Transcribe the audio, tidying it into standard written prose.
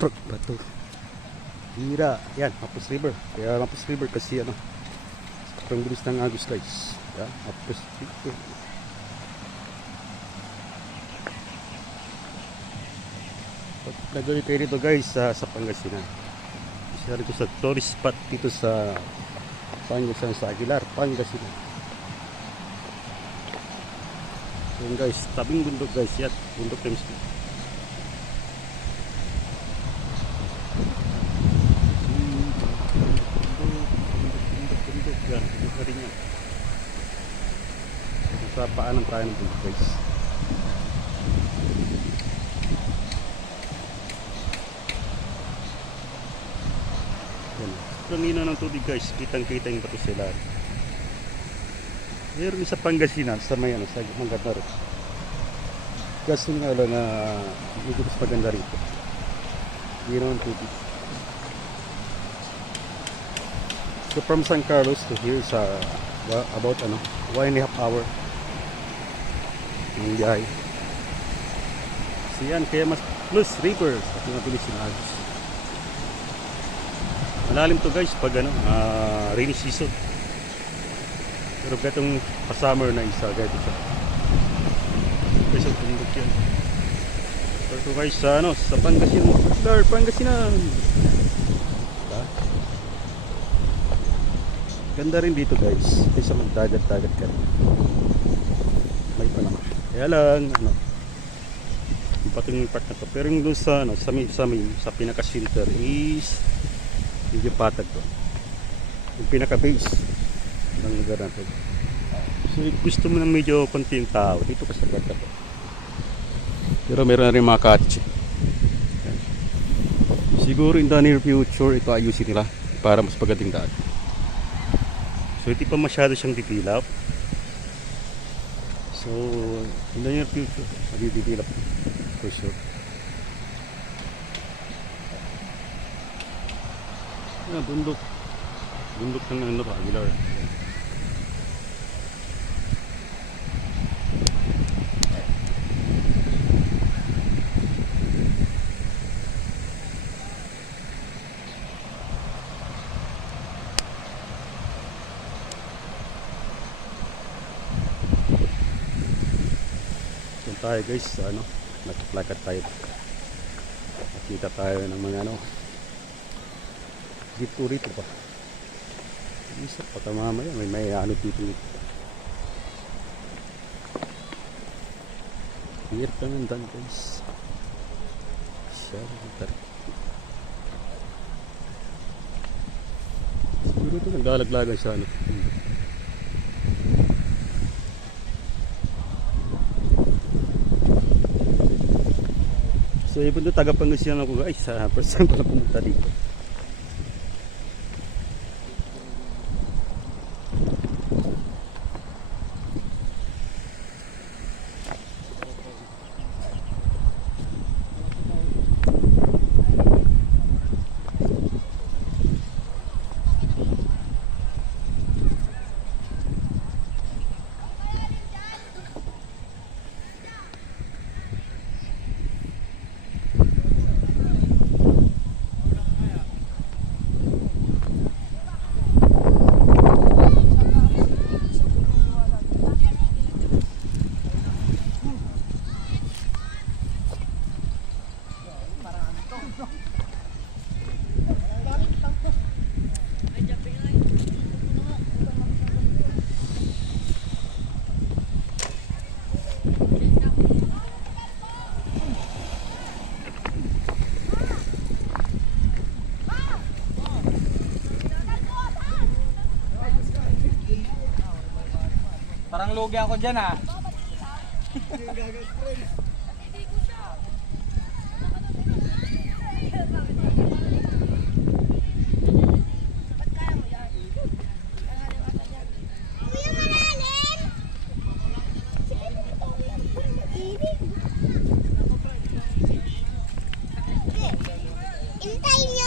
truck ba to? Hira. Yan, Mapus River. Kaya Mapus River kasi ano, sobrang bilis ng agos guys. Yan, Mapus River. Nagawin tayo dito guys sa Pangasinan. Isa rin sa tourist spot dito sa Pangasinan, sa Aguilar, Pangasinan. Yan guys, tabing bundok guys. Yan, bundok times 2. Bundok. Yan, bundok na rin yan. Sa paanan tayo ng bundok guys. Kanina ng tubig guys, kitang-kita yung bato sila. Meron sa Pangasinan, sa may ano, sa Mangatar. Kasi nga lang na medyo mas maganda rito. Hindi naman tubig. So from San Carlos to here sa about ano, 1.5 hour ng biyahe. So yan, kaya mas plus river at yung mabilis na agos. Malalim to guys pag ano, rainy season. Pero gatong pa-summer na isa ganito siya. Guys, ang tundok yan. So guys, sa ano, sa Pangasinan. Ganda rin dito guys. Kaysa magdagat-dagat ka rin. May pa naman. Kaya lang, ano, patong yung part na to. Pero yung doon sa, ano, sa pinaka-shelter is medyo patag to. Yung pinaka-base ng lugar na to. So gusto mo ng medyo konti yung tao, dito ka sa banda to. Pero meron na rin mga cottage. Siguro in the near future ito ayusin nila para mas pagating daan. So hindi pa masyado siyang dipilap. So in the near future dipilap for sure. Bundok ng ano pa, Aguilar. Yan tayo guys, ano, nagplakat tayo. Nakita tayo ng mga ano, dito rito pa. Isa pa mamaya may ano dito. Here ka ng dan guys. Siya dito. Siguro ito naglalaglagan sa ano. So even doon taga Pangasinan ako guys. First time pala pumunta dito. Parang lugi ako dyan ah. Hintayin niyo